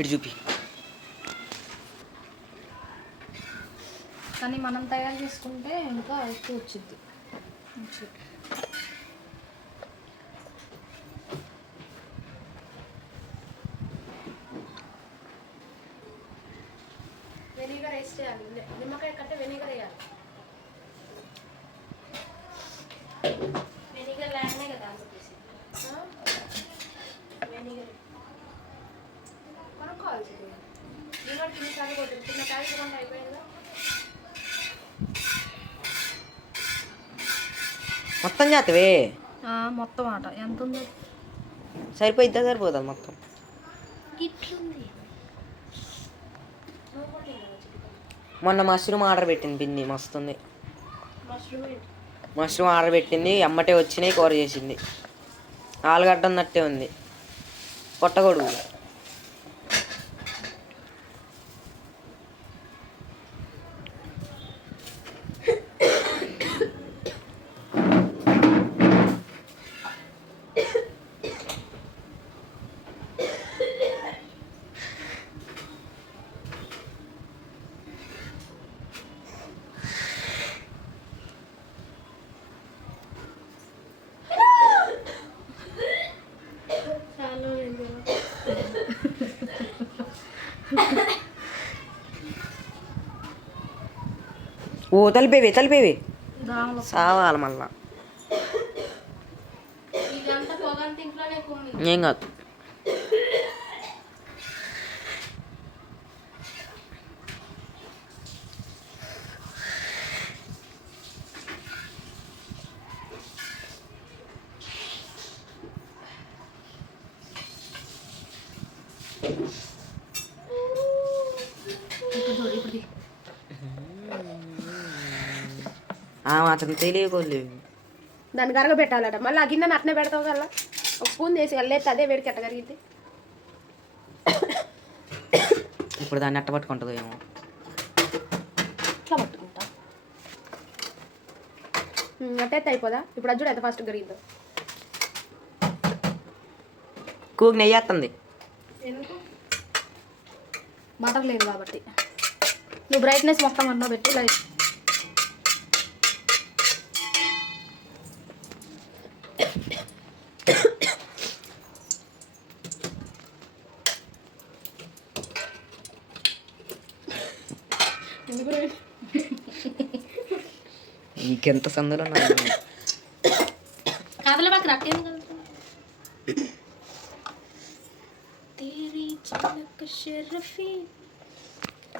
ఇటు చూపి. కానీ మనం తయారు చేసుకుంటే ఇంకా ఎక్కువ వచ్చింది వెనిగర్ వేస్ట్ చేయాలి నిమ్మకాయ కంటే వెనిగర్ వేయాలి. మొత్తం చేతవే? మొత్తం ఆట. ఎంత ఉంది సరిపోయిద్దా? సరిపోదా మొత్తం? మొన్న మష్రూమ్ ఆర్డర్ పెట్టింది పిన్ని మస్తుంది. మష్రూమ్ ఏంటి? మష్రూమ్ ఆర్డర్ పెట్టింది అమ్మటే వచ్చినాయి కూర చేసింది. ఆలుగడ్డ ఉన్నట్టే ఉంది. పొట్టగొడుగు చాలా లేదు ఓ తలిపేవి తలిపేవి. సావాలి మళ్ళా. ఏం కాదు. ఇప్పుడు చూడు ఇప్పుడు ఆ మాత్రం తెలియకోలేదు దాన్ని కరగబెట్టాలట. మళ్ళీ ఆ గిన్నె అట్నే పెడతావు కదా ఒక స్పూన్ వేసి వెళ్ళేస్తే అదే వేడికి ఎట్ట కరిగింది ఇప్పుడు దాన్ని ఎట్ట పట్టుకుంటుందో ఏమో. ఇట్లా పట్టుకుంటా? అట్టయితే అయిపోదా? ఇప్పుడు అది చూడు ఎంత ఫాస్ట్ కరిగిద్దాం కూకి నెయ్యి వేస్తుంది. ఎందుకు? బటర్ లేదు కాబట్టి. నువ్వు బ్రైట్నెస్ మొత్తం అన్న పెట్టి లైట్. నీకెంత సందులో నాకు కదల బాగా రక్కేం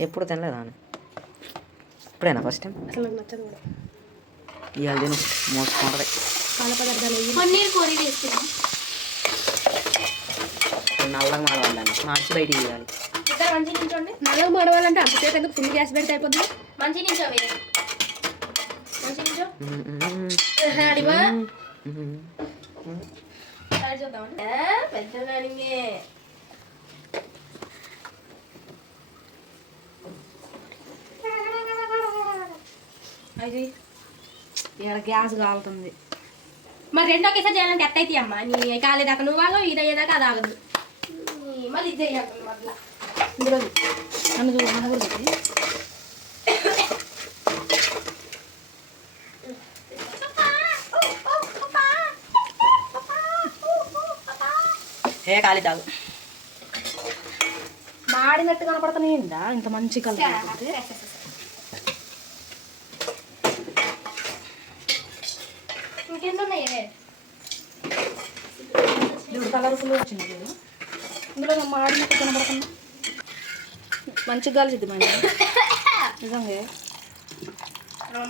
ఎప్పుడు తినలేదా ఇప్పుడేనా ఫస్ట్ టైం అసలు నాకు నచ్చదు ఇవాళ తిను మోసుకుంటుంది పాల పదార్థాలు పన్నీర్ కోరి వేసుకున్నాం నల్లగా మాడవాలి దాన్ని మార్చి తీయాలి. ఇద్దరు మంచి నించోండి నల్లగా మడవాలంటే అంతసేపు ఎందుకు ఫుల్ గ్యాస్ పెడితే అయిపోతుంది? మంచి నించోవే మంచి నించో అడివా నానింగే అది ఇక్కడ గ్యాస్ కాలుతుంది మరి రెండో కేసారి చేయాలంటే ఎట్ట అయితే అమ్మా. నీ కాలేదాకా నువ్వు ఆగవు ఇది అయ్యేదాకా అది ఆగదు. మళ్ళీ ఇది చేయాలి మళ్ళీ. ఇందులో నన్ను చూడు. ఏ ఖాళీ తాగు మాడినట్టు కనపడుతున్నాయిందా ఇంత మంచి కలర్ ఇంకెన్ని ఉన్నాయే కలర్ఫుల్ వచ్చింది ఇందులో మంచిగా కలిసిద్ది నిజంగా.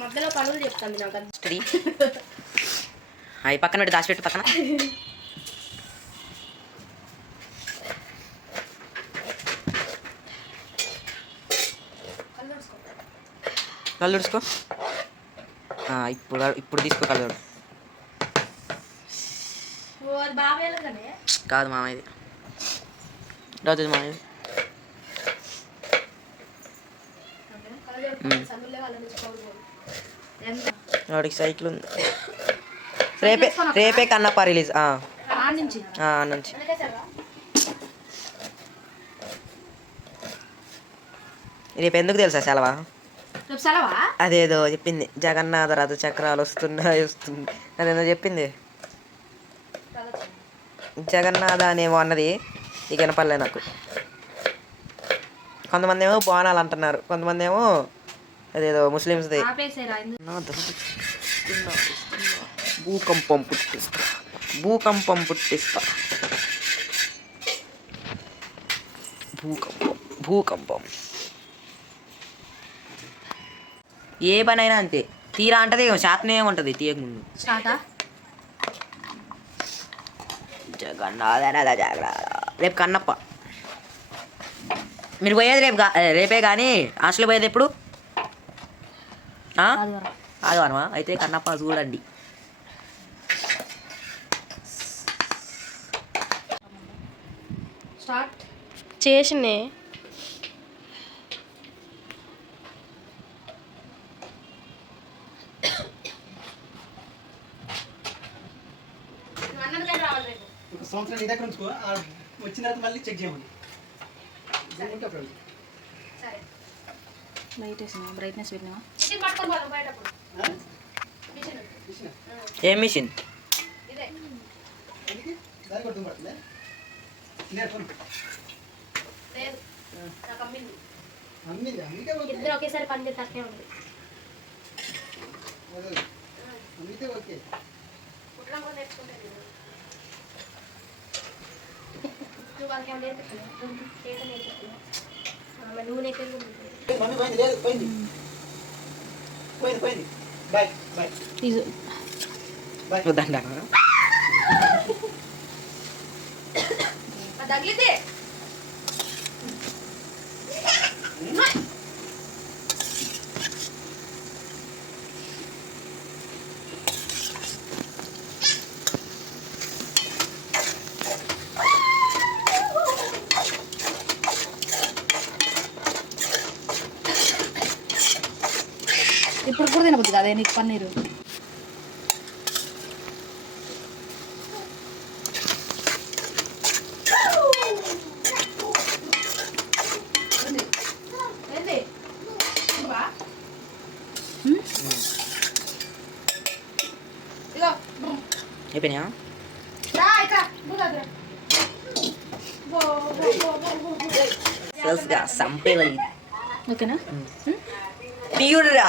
మధ్యలో పనులు చెప్తాను నాకు అవి పక్కన పెట్టి దాచిపెట్టు పక్కన. కళ్ళు ఇప్పుడు ఇప్పుడు తీసుకో కళ్ళు తుడు. ఓ అది బాగా కానీ కాదు మామయ్యది. సందులే వాళ్ళని తెచ్చుకోకూడదు ఎంత? వాడికి సైకిల్ ఉంది. రేపే రేపే కన్నప్ప రిలీజ్. నుంచి. రేపు ఎందుకు తెలుసా సెలవా? అదేదో చెప్పింది. జగన్నాథ రథ చక్రాలు వస్తున్నాయి వస్తుంది అదేదో చెప్పింది. జగన్నాథ అనేమో అన్నది ఇక వినపడలే నాకు. కొంతమంది ఏమో బోనాలు అంటున్నారు. కొంతమంది ఏమో అదేదో ముస్లిమ్స్ది. భూకంపం పుట్టిస్తా. భూకంపం పుట్టిస్తా. భూకంపం భూకంపం. ఏ పని అయినా అంతే. తీరా అంటది శాతనే ఉంటుంది తీయక ముందు స్టార్టా జగన్నాథ రథ చక్రాలు. రేపు కన్నప్ప. మీరు పోయేది రేపు రేపే కానీ హాస్టల్ పోయేది ఎప్పుడు? ఆదివారమా? అయితే కన్నప్ప చూడండి. స్టార్ట్. చేసినే ఒక సంవత్సరం నీ దగ్గర ఉంచుకో. వచ్చిన తర్వాత మళ్ళీ చెక్ చేయమని. లైట్ వేసినా బ్రైట్నెస్ పెట్టినా? ఏం మిషన్. ఇద్దరు ఒకేసారి పని చేస్తే అట్లే ఉంది. అమ్మితే ఓకే. నువ్వు వాళ్ళకి ఏమైనా నేర్పిస్తున్నావా? చేయటం నేర్పిస్తున్నావా? ఆమె నూనె ఉంది. మమ్మీ పోయింది, లేదు, పోయింది. పోయింది, పోయింది. బాయ్, బాయ్, ఇది బాయ్. వద్దంటాను అది తగిలితే ఇప్పుడు కదా నీకు పన్నీరు. అయిపోయినాయా? సంపేవాలి ఓకేనా? తీయుడురా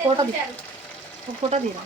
ఫోటో తీ. చూశారు. ఒక ఫోటో తీరా